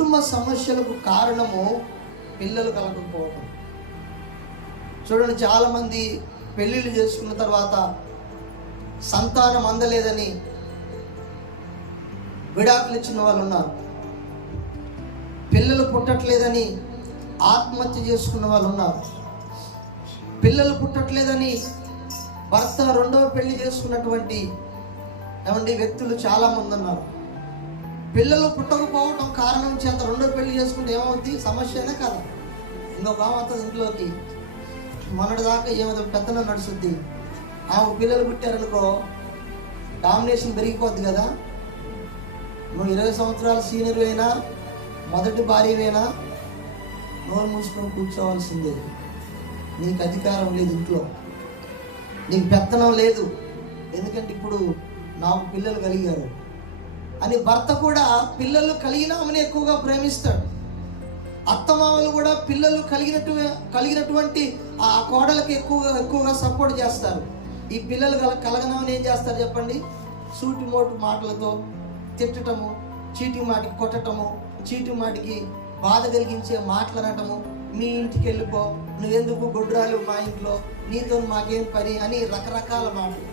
కుటుంబ సమస్యలకు కారణము పిల్లలు కలగకపోవడం. చూడండి, చాలామంది పెళ్ళిళ్ళు చేసుకున్న తర్వాత సంతానం అందలేదని విడాకులు ఇచ్చిన వాళ్ళు ఉన్నారు. పిల్లలు పుట్టట్లేదని ఆత్మహత్య చేసుకున్న వాళ్ళు ఉన్నారు. పిల్లలు పుట్టట్లేదని భర్త రెండవ పెళ్లి చేసుకున్నటువంటి వ్యక్తులు చాలామంది ఉన్నారు. పిల్లలు పుట్టకపోవటం కారణం చేత రెండో పెళ్లి చేసుకుంటే ఏమవుతుంది? సమస్యనే కదా. ఇంకొక ఆమె ఇంట్లోకి మొన్నటి దాకా ఏమో పెత్తనం నడుస్తుంది. ఆమె పిల్లలు పుట్టారనుకో డామినేషన్ పెరిగిపోద్ది కదా. నువ్వు 20 సంవత్సరాల సీనియర్ అయినా, మొదటి భార్యవైనా నోరు మూసుకొని కూర్చోవాల్సిందే. నీకు అధికారం లేదు, ఇంట్లో నీకు పెత్తనం లేదు. ఎందుకంటే ఇప్పుడు నాకు పిల్లలు కలిగారు అని భర్త కూడా పిల్లలు కలిగినామని ఎక్కువగా ప్రేమిస్తాడు. అత్తమామలు కూడా పిల్లలు కలిగినటువంటి ఆ కోడలకి ఎక్కువగా సపోర్ట్ చేస్తారు. ఈ పిల్లలు కలగనామని ఏం చేస్తారు చెప్పండి? సూటి మోటు మాటలతో తిట్టటము, చీటి మాటికి కొట్టటము, చీటి మాటికి బాధ కలిగించే మాటలనటము, మీ ఇంటికి వెళ్ళిపో, నువ్వెందుకు గొడ్రాలు మా ఇంట్లో, నీతో మాకేం పని అని రకరకాల మాటలు.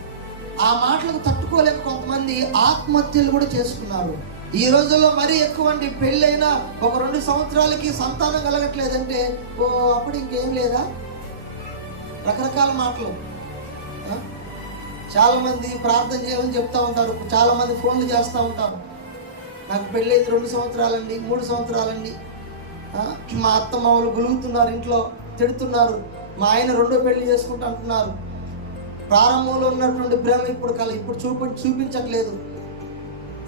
ఆ మాటలకు తట్టుకోలేక కొంతమంది ఆత్మహత్యలు కూడా చేసుకున్నారు. ఈ రోజుల్లో మరీ ఎక్కువ అండి. పెళ్ళైనా ఒక 2 సంవత్సరాలకి సంతానం కలగట్లేదంటే అప్పుడు ఇంకేం లేదా? రకరకాల మాటలు. చాలామంది ప్రార్థన చేయమని చెప్తా ఉంటారు. చాలామంది ఫోన్లు చేస్తూ ఉంటారు. నాకు పెళ్ళైంది 2 సంవత్సరాలండి, 3 సంవత్సరాలండి. మా అత్త మామూలు గులుగుతున్నారు, ఇంట్లో తిడుతున్నారు. మా ఆయన రెండో పెళ్లి చేసుకుంటా అంటున్నారు. ప్రారంభంలో ఉన్నటువంటి ప్రేమ ఇప్పుడు చూపించట్లేదు,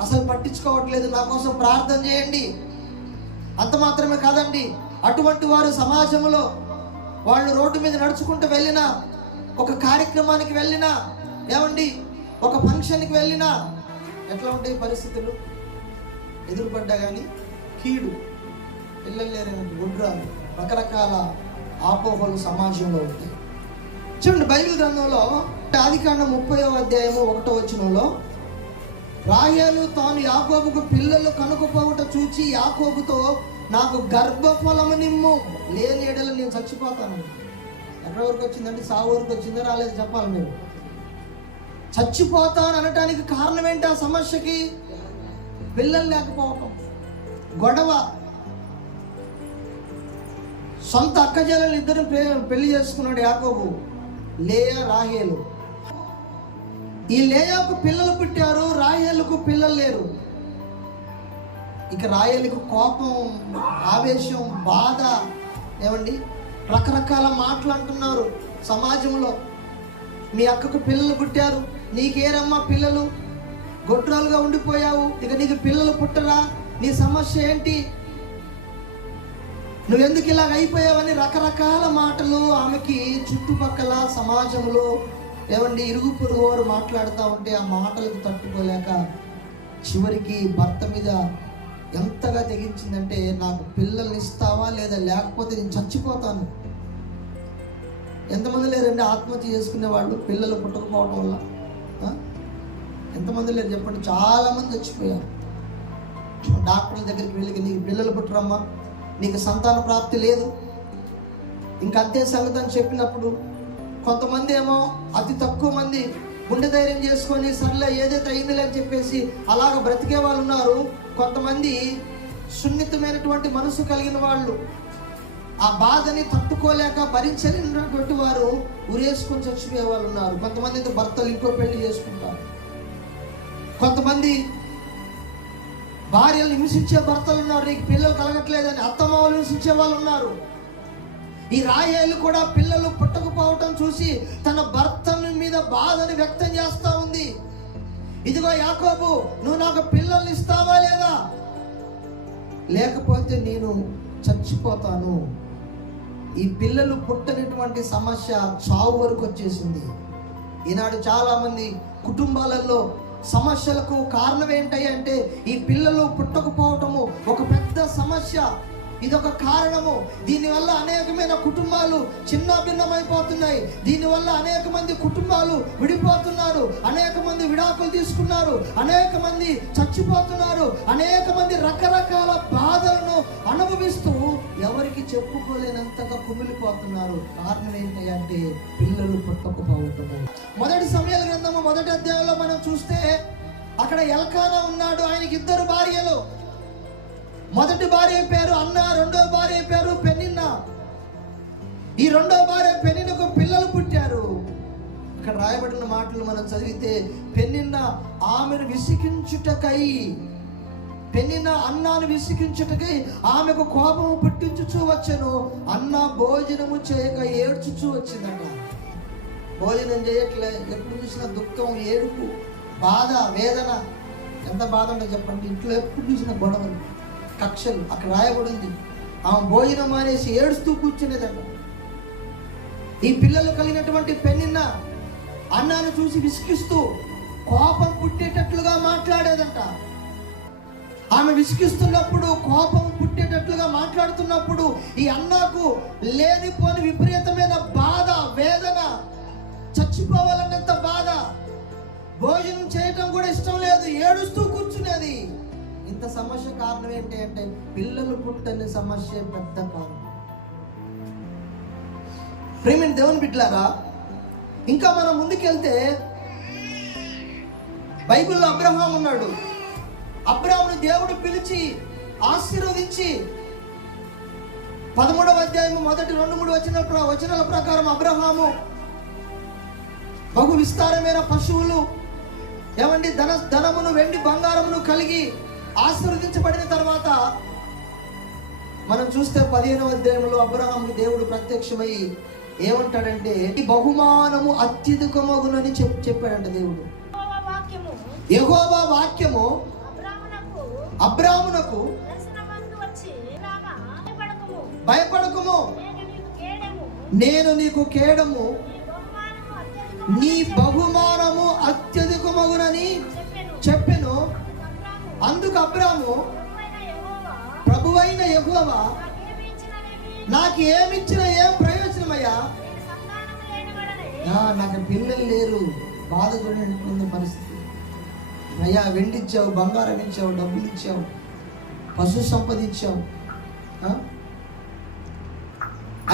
అసలు పట్టించుకోవట్లేదు. నా కోసం ప్రార్థన చేయండి. అంత మాత్రమే కాదండి, అటువంటి వారు సమాజంలో వాళ్ళు రోడ్డు మీద నడుచుకుంటూ వెళ్ళినా, ఒక కార్యక్రమానికి వెళ్ళినా, ఒక ఫంక్షన్కి వెళ్ళినా ఎట్లా ఉంటాయి పరిస్థితులు? ఎదురుపడ్డా కానీ కీడు, పిల్లలు లేరని గుడ్రాలు, రకరకాల ఆపోహలు సమాజంలో ఉంటాయి. చూడండి, బైబిల్ గ్రంథంలో ఆదికాండం 30వ అధ్యాయము 1వ వచనంలో, రాహేలు తాను యాకోబుకు పిల్లలు కనుకపోవుట చూచి యాకోబుతో, నాకు గర్భఫలము నిమ్ము, లేని ఎడల నేను చచ్చిపోతాను. ఎక్కడి వరకు వచ్చిందంటే సావు వరకు వచ్చిందో రాలేదు చెప్పాలి. మీరు చచ్చిపోతాను అనటానికి కారణం ఏంటి? ఆ సమస్యకి పిల్లలు లేకపోవటం, గొడవ. సొంత అక్కజెల్లెలు ఇద్దరు పెళ్లి చేసుకున్నాడు యాకోబు, లేయా రాహేలు. ఈ లేయాకు పిల్లలు పుట్టారు, రాహేలుకు పిల్లలు లేరు. ఇక రాహేలుకు కోపం, ఆవేశం, బాధ, రకరకాల మాటలు అంటున్నారు సమాజంలో. మీ అక్కకు పిల్లలు పుట్టారు, నీకేరమ్మా పిల్లలు, గొడ్రాలుగా ఉండిపోయావు, ఇక నీకు పిల్లలు పుట్టరా, నీ సమస్య ఏంటి, నువ్వెందుకు ఇలాగ అయిపోయావని రకరకాల మాటలు ఆమెకి చుట్టుపక్కల సమాజంలో ఇరుగు పొరుగు వారు మాట్లాడుతూ ఉంటే ఆ మాటలకు తట్టుకోలేక చివరికి భర్త మీద ఎంతగా తెగించిందంటే, నాకు పిల్లల్ని ఇస్తావా లేదా, లేకపోతే నేను చచ్చిపోతాను. ఎంతమంది లేరండి ఆత్మహత్య చేసుకునే వాళ్ళు పిల్లలు పుట్టకపోవడం వల్ల? ఎంతమంది లేరు చెప్పండి? చాలామంది చచ్చిపోయారు. డాక్టర్ల దగ్గరికి వెళ్ళి, నీకు పిల్లలు పుట్టరమ్మా, నీకు సంతాన ప్రాప్తి లేదు, ఇంకా అంతే సంగతి అని చెప్పినప్పుడు కొంతమంది ఏమో, అతి తక్కువ మంది గుండె ధైర్యం చేసుకొని సర్లే ఏదైతే అయిందిలే అని చెప్పేసి అలాగ బ్రతికే వాళ్ళు ఉన్నారు. కొంతమంది సున్నితమైనటువంటి మనసు కలిగిన వాళ్ళు, ఆ బాధని తట్టుకోలేక భరించలేనటువంటి వారు ఉరేసుకొని చచ్చిపోయే వాళ్ళు ఉన్నారు. కొంతమంది అయితే భర్తలు ఇంకో పెళ్లి చేసుకుంటారు. కొంతమంది భార్యలు హింసించే భర్తలు ఉన్నారు, నీకు పిల్లలు కలగట్లేదని అత్తమామలు హింసించే వాళ్ళు ఉన్నారు. ఈ రాహేలు కూడా పిల్లలు పుట్టకపోవటం చూసి తన భర్త మీద బాధని వ్యక్తం చేస్తూ ఉంది. ఇదిగో యాకోబు, నువ్వు నాకు పిల్లల్ని ఇస్తావా లేదా, లేకపోతే నేను చచ్చిపోతాను. ఈ పిల్లలు పుట్టనటువంటి సమస్య చావు వరకు వచ్చేసింది. ఈనాడు చాలామంది కుటుంబాలలో సమస్యలకు కారణం ఏంటంటే ఈ పిల్లలు పుట్టకపోవటము ఒక పెద్ద సమస్య. ఇదొక కారణము. దీనివల్ల అనేకమైన కుటుంబాలు చిన్న భిన్నమైపోతున్నాయి. దీనివల్ల అనేక మంది కుటుంబాలు విడిపోతున్నారు, అనేక మంది విడాకులు తీసుకున్నారు, అనేక మంది చచ్చిపోతున్నారు, అనేక మంది రకరకాల బాధలను చెప్పుకోలేనంతగా కుమిలిపోతున్నారు. కారణం ఏంటి అంటే పిల్లలు పుట్టకపోవటము. మొదటి సమయాల గ్రంథము 1వ అధ్యాయంలో మనం చూస్తే అక్కడ ఎల్కానా ఉన్నాడు. ఆయనకి 2 భార్యలు. మొదటి భార్య పేరు అన్న, రెండో భార్య పేరు పెనిన్నా. ఈ రెండో భార్య పెనిన్నకు పిల్లలు పుట్టారు. ఇక్కడ రాయబడిన మాటలు మనం చదివితే పెనిన్న ఆమెను విసిగించుటకై, పెనిన్న అన్నాను విసిగించుటకై ఆమెకు కోపము పుట్టించుచూ వచ్చెను. అన్న భోజనము చేయక ఏడ్చుచూ వచ్చిందట. భోజనం చేయట్లే, ఎప్పుడు చూసినా దుఃఖం, ఏడుపు, బాధ, వేదన. ఎంత బాధ ఉందో చెప్పండి. ఇంట్లో ఎప్పుడు చూసినా గొడవలు, కక్షలు. అక్కడ రాయబడింది ఆమె భోజనం అనేసి ఏడుస్తూ కూర్చునేదట. ఈ పిల్లలు కలిగినటువంటి పెనిన్న అన్నాను చూసి విసిగిస్తూ కోపం పుట్టేటట్లుగా మాట్లాడేదంట. ఆమె విసిగిస్తున్నప్పుడు, కోపం పుట్టేటట్లుగా మాట్లాడుతున్నప్పుడు ఈ అన్నకు లేనిపోని విపరీతమైన బాధ, వేదన, చచ్చిపోవాలన్నంత బాధ. భోజనం చేయటం కూడా ఇష్టం లేదు, ఏడుస్తూ కూర్చునేది. ఇంత సమస్య కారణం ఏంటి అంటే పిల్లలు పుట్టని సమస్య పెద్ద కారణం. ప్రేమిని దేవుని బిడ్డలారా, ఇంకా మనం ముందుకెళ్తే బైబిల్లో అబ్రహాం ఉన్నాడు. అబ్రహామును దేవుడు పిలిచి ఆశీర్వదించి 13వ అధ్యాయము మొదటి 2-3 వచనాల ప్రకారం అబ్రహాము బహు విస్తారమైన పశువులు, ధనమును, వెండి, బంగారమును కలిగి ఆశీర్వదించబడిన తర్వాత మనం చూస్తే 15వ అధ్యాయంలో అబ్రహాముకు దేవుడు ప్రత్యక్షమై ఏమంటాడంటే ఈ బహుమానము అత్యధికమగునని చెప్పాడంట దేవుడు. యెహోవా వాక్యము అబ్రామునకు భయపడకుము, నేను నీకు కేడము, నీ బహుమానము అత్యధికమగునని చెప్పెను. అందుకు అబ్రాము, ప్రభువైన యెహోవా నాకు ఏమిచ్చినా ఏం ప్రయోజనమయ్యా, నాకు పిల్లలు లేరు, బాధ చూడని పరిస్థితి అయ్యా. వెండి ఇచ్చావు, బంగారం ఇచ్చావు, డబ్బులు ఇచ్చావు, పశు సంపద ఇచ్చావు,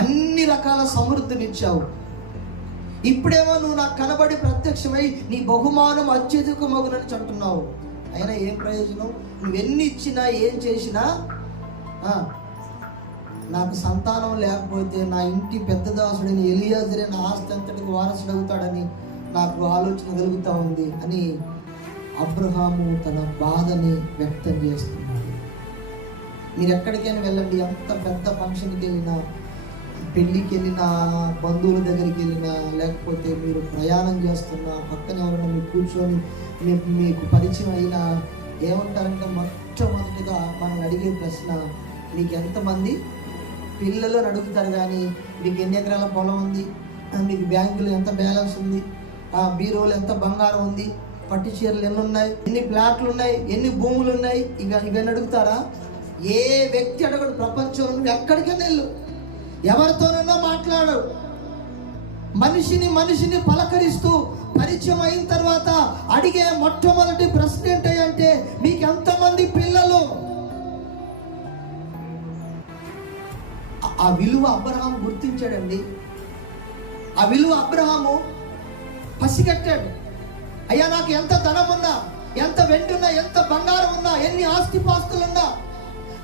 అన్ని రకాల సమృద్ధిని ఇచ్చావు. ఇప్పుడేమో నువ్వు నాకు కనబడి ప్రత్యక్షమై నీ బహుమానం అత్యధికమగునని అంటున్నావు. అయినా ఏం ప్రయోజనం? నువ్వెన్ని ఇచ్చినా ఏం చేసినా నాకు సంతానం లేకపోతే నా ఇంటి పెద్ద దాసుడని ఎలియాజరే నా ఆస్తి అంతటికి వారసుడు అవుతాడని నాకు ఆలోచన కలుగుతూ ఉంది అని అబ్రహాము తన బాధని వ్యక్తం చేస్తున్నాడు. మీరు ఎక్కడికైనా వెళ్ళండి, ఎంత పెద్ద ఫంక్షన్కి వెళ్ళినా, పెళ్ళికి వెళ్ళినా, బంధువుల దగ్గరికి వెళ్ళినా, లేకపోతే మీరు ప్రయాణం చేస్తున్నా, పక్కన ఎవరైనా మీరు కూర్చొని మీకు పరిచయం అయినా ఏమంటారంటే మొట్టమొదటిగా మనం అడిగే ప్రశ్న మీకు ఎంతమంది పిల్లలు అని అడుగుతారు. కానీ మీకు ఎన్ని ఎకరాల పొలం ఉంది, మీకు బ్యాంకులో ఎంత బ్యాలెన్స్ ఉంది, బీరోలు ఎంత బంగారం ఉంది, పట్టు చీరలు ఎన్ని ఉన్నాయి, ఎన్ని ప్లాట్లు ఉన్నాయి, ఎన్ని భూములు ఉన్నాయి, ఇవన్నీ అడుగుతారా? ఏ వ్యక్తి అడగడు ప్రపంచంలో. నువ్వు ఎక్కడికైనా వెళ్ళు, ఎవరితోనన్నా మాట్లాడు. మనిషిని పలకరిస్తూ పరిచయం అయిన తర్వాత అడిగే మొట్టమొదటి ప్రశ్న ఏంటంటే మీకు ఎంతమంది పిల్లలు? ఆ విలువ అబ్రహాము గుర్తించాడండి. ఆ విలువ అబ్రహాము పసిగట్టాడు. అయ్యా నాకు ఎంత ధనం ఉన్నా, ఎంత వెండి ఉన్నా, ఎంత బంగారం ఉన్నా, ఎన్ని ఆస్తిపాస్తులున్నా,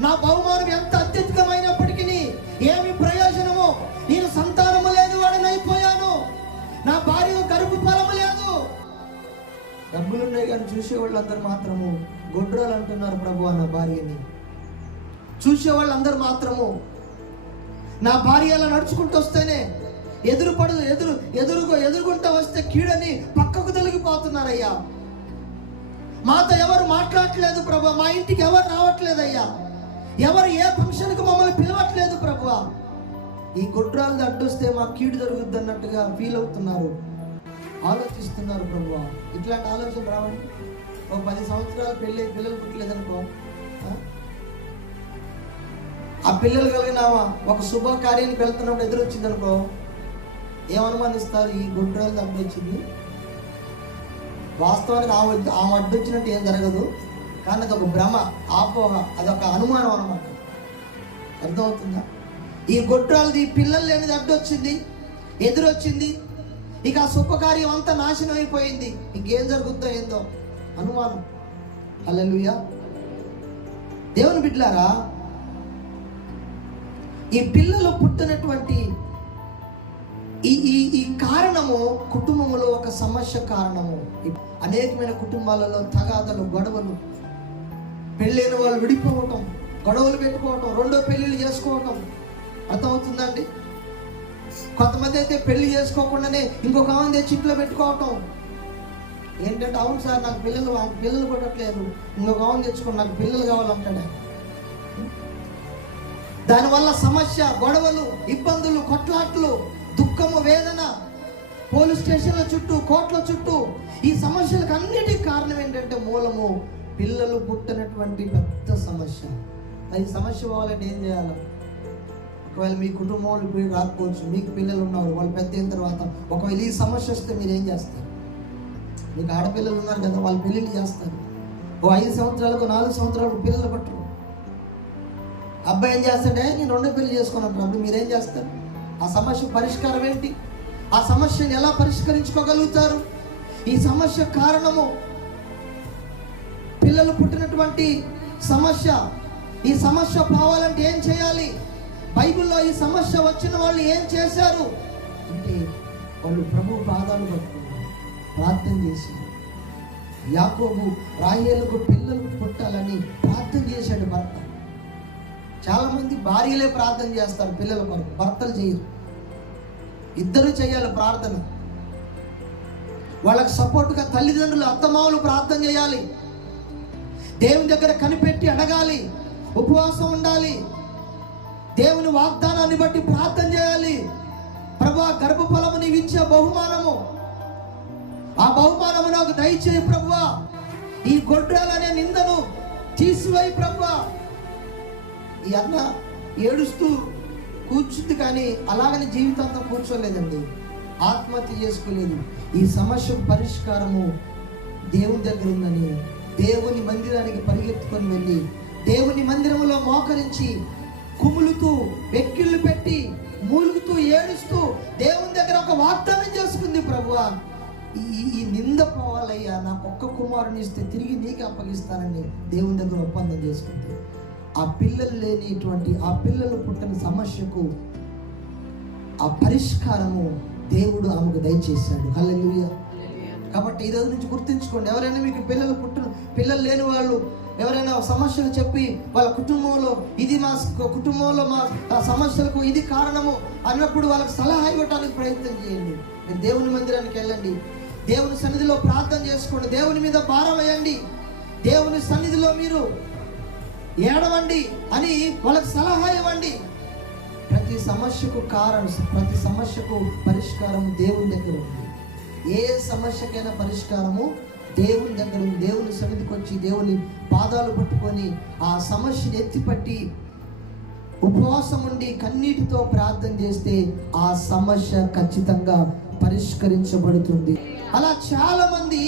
నా బహుమానం ఎంత అత్యధికమైనప్పటికీ ఏమి ప్రయోజనము? నేను సంతానము లేని వాడిని అయిపోయాను, నా భార్య గర్భ ఫలము లేదు. డబ్బులున్నాయి కానీ చూసేవాళ్ళందరూ మాత్రము గొడ్రాలు అంటున్నారు ప్రభు నా భార్యని. చూసేవాళ్ళందరూ మాత్రము నా భార్య అలా నడుచుకుంటూ వస్తేనే ఎదురుగుంటా వస్తే కీడని పక్కకు తొలగిపోతున్నారయ్యా. మాతో ఎవరు మాట్లాడట్లేదు ప్రభు, మా ఇంటికి ఎవరు రావట్లేదయ్యా, ఎవరు ఏ ఫంక్షన్కి మమ్మల్ని పిలవట్లేదు ప్రభు. ఈ గొడ్రాలది అడ్డొస్తే మా కీడు జరుగుద్ది అన్నట్టుగా ఫీల్ అవుతున్నారు, ఆలోచిస్తున్నారు ప్రభు. ఇట్లాంటి ఆలోచన రావండి. ఒక 10 సంవత్సరాలు పిల్లలు పుట్టలేదనుకో, ఆ పిల్లలు కలిగిన ఒక శుభకార్యానికి వెళ్తున్నప్పుడు ఎదురొచ్చిందనుకో, ఏమనుమానిస్తారు? ఈ గొడ్రాలది అడ్డొచ్చింది. వాస్తవానికి ఆమె అడ్డొచ్చినట్టు ఏం జరగదు, కానీ అదొక భ్రమ, ఆపోహ, అదొక అనుమానం అన్నమాట. అర్థమవుతుందా? ఈ గొడ్రాలది పిల్లలు లేనిది అడ్డొచ్చింది, ఎదురొచ్చింది. ఇక ఆ శుభకార్యం అంతా నాశనం అయిపోయింది. ఇంకేం జరుగుతుందో ఏందో అనుమానం. హల్లెలూయా. దేవుని బిడ్డలారా, ఈ పిల్లలు పుట్టినటువంటి ఈ కారణము కుటుంబంలో ఒక సమస్య కారణము. అనేకమైన కుటుంబాలలో తగాదలు, గొడవలు, పెళ్ళైన వాళ్ళు విడిపోవటం, గొడవలు పెట్టుకోవటం, రెండో పెళ్ళిళ్ళు చేసుకోవటం. అర్థమవుతుందండి? కొంతమంది అయితే పెళ్లి చేసుకోకుండానే ఇంకొక ఆమె తెచ్చి ఇంట్లో పెట్టుకోవటం. ఏంటంటే, అవును సార్ నాకు పిల్లలు పుట్టట్లేదు, ఇంకొక ఆమె తెచ్చుకోండి, నాకు పిల్లలు కావాలంటాడు. దానివల్ల సమస్య, గొడవలు, ఇబ్బందులు, కొట్లాట్లు, దుఃఖము, వేదన, పోలీస్ స్టేషన్ల చుట్టూ, కోర్టుల చుట్టూ. ఈ సమస్యలకు అన్నిటికీ కారణం ఏంటంటే మూలము పిల్లలు పుట్టినటువంటి పెద్ద సమస్య. ఈ సమస్య పోవాలంటే ఏం చేయాలి? ఒకవేళ మీ కుటుంబంలో మీరు రాకపోవచ్చు, మీకు పిల్లలు ఉన్నారు, వాళ్ళు పెద్ద అయిన తర్వాత ఒకవేళ ఈ సమస్య వస్తే మీరు ఏం చేస్తారు? మీకు ఆడపిల్లలు ఉన్నారు కదా, వాళ్ళు పెళ్ళిళ్ళు చేస్తారు. 5 సంవత్సరాలకు 4 సంవత్సరాలకు పిల్లలు పట్టరు. అబ్బాయి ఏం చేస్తాడే, నేను రెండో పెళ్లి చేసుకున్నప్పుడు అప్పుడు మీరేం చేస్తారు? ఆ సమస్య పరిష్కారం ఏంటి? ఆ సమస్యను ఎలా పరిష్కరించుకోగలుగుతారు? ఈ సమస్య కారణము పిల్లలు పుట్టినటువంటి సమస్య. ఈ సమస్య పోవాలంటే ఏం చేయాలి? బైబిల్లో ఈ సమస్య వచ్చిన వాళ్ళు ఏం చేశారు అంటే, వాళ్ళు ప్రభు పాదాలు పట్టుకున్నారు, ప్రార్థన చేశారు. యాకోబు రాహేలుకు పిల్లలు పుట్టాలని ప్రార్థన చేశాడు భర్త. చాలా మంది భార్యలే ప్రార్థన చేస్తారు పిల్లల కొరకు, భర్తలు చేయరు. ఇద్దరు చేయాలి ప్రార్థన. వాళ్ళకి సపోర్టుగా తల్లిదండ్రులు, అత్తమామలు ప్రార్థన చేయాలి. దేవుని దగ్గర కనిపెట్టి అడగాలి, ఉపవాసం ఉండాలి, దేవుని వాగ్దానాన్ని బట్టి ప్రార్థన చేయాలి. ప్రభువా, గర్భఫలము నీవు ఇచ్చే బహుమానము, ఆ బహుమానము నాకు దయచేయి ప్రభువా. ఈ గొడ్రాలనే నిందను తీసివేయి ప్రభువా. ఈ అన్న ఏడుస్తూ కూర్చుంది, కానీ అలాగని జీవితాంతం కూర్చోలేదండి, ఆత్మహత్య చేసుకోలేదు. ఈ సమస్యకు పరిష్కారము దేవుని దగ్గర ఉందని దేవుని మందిరానికి పరిగెత్తుకొని వెళ్ళి దేవుని మందిరంలో మోకరించి కుములుతూ, వెక్కిళ్ళు పెట్టి, మూలుగుతూ, ఏడుస్తూ దేవుని దగ్గర ఒక వాగ్దానం చేసుకుంది. ప్రభువా, ఈ నింద పోవాలయ్యా, నాకు ఒక్క కుమారుని ఇస్తే తిరిగి నీకే అప్పగిస్తానని దేవుని దగ్గర ఒప్పందం చేసుకుంది. ఆ పిల్లలు లేనిటువంటి, ఆ పిల్లలు పుట్టిన సమస్యకు ఆ పరిష్కారము దేవుడు ఆమెకు దయచేశాడు. హల్లెలూయా. కాబట్టి ఈరోజు నుంచి గుర్తుంచుకోండి, ఎవరైనా మీకు పిల్లలు లేని వాళ్ళు ఎవరైనా సమస్యలు చెప్పి వాళ్ళ కుటుంబంలో ఇది మా కుటుంబంలో మా సమస్యలకు ఇది కారణము అన్నప్పుడు వాళ్ళకి సలహా ఇవ్వడానికి ప్రయత్నం చేయండి. మీరు దేవుని మందిరానికి వెళ్ళండి, దేవుని సన్నిధిలో ప్రార్థన చేసుకోండి, దేవుని మీద భారం వేయండి, దేవుని సన్నిధిలో మీరు ఏడవండి అని వాళ్ళకి సలహా ఇవ్వండి. ప్రతి సమస్యకు పరిష్కారం దేవుని దగ్గర ఉంది. ఏ సమస్యకైనా పరిష్కారము దేవుని దగ్గర ఉంది. దేవుని సన్నిధికి వచ్చి దేవుని పాదాలు పట్టుకొని ఆ సమస్యను ఎత్తిపట్టి ఉపవాసం ఉండి కన్నీటితో ప్రార్థన చేస్తే ఆ సమస్య ఖచ్చితంగా పరిష్కరించబడుతుంది. అలా చాలా మంది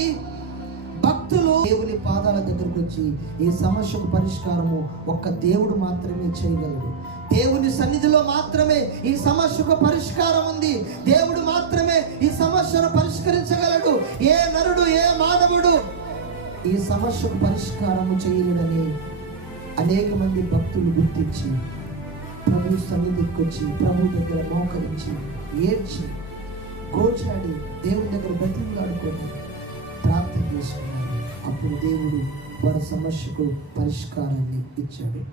భక్తులు దేవుని పాదాల దగ్గరకు వచ్చి ఈ సమస్యకు పరిష్కారము ఒక్క దేవుడు మాత్రమే చేయగలడు. దేవుని సన్నిధిలో మాత్రమే ఈ సమస్యకు పరిష్కారం ఉంది. దేవుడు మాత్రమే ఈ సమస్యను పరిష్కరించగలడు. ఏ నరుడు, ఏ మానవుడు ఈ సమస్యకు పరిష్కారము చేయలేడని అనేక మంది భక్తులు గుర్తించి ప్రభు సన్నిధికి వచ్చి ప్రభు దగ్గర మోకరించి ఏడ్చి గోచాడి దేవుని దగ్గర బతిమలాడుకొని ప్రార్థన చేసుకున్నారు. అప్పుడు దేవుడు వారి సమస్యకు పరిష్కారాన్ని ఇచ్చాడు.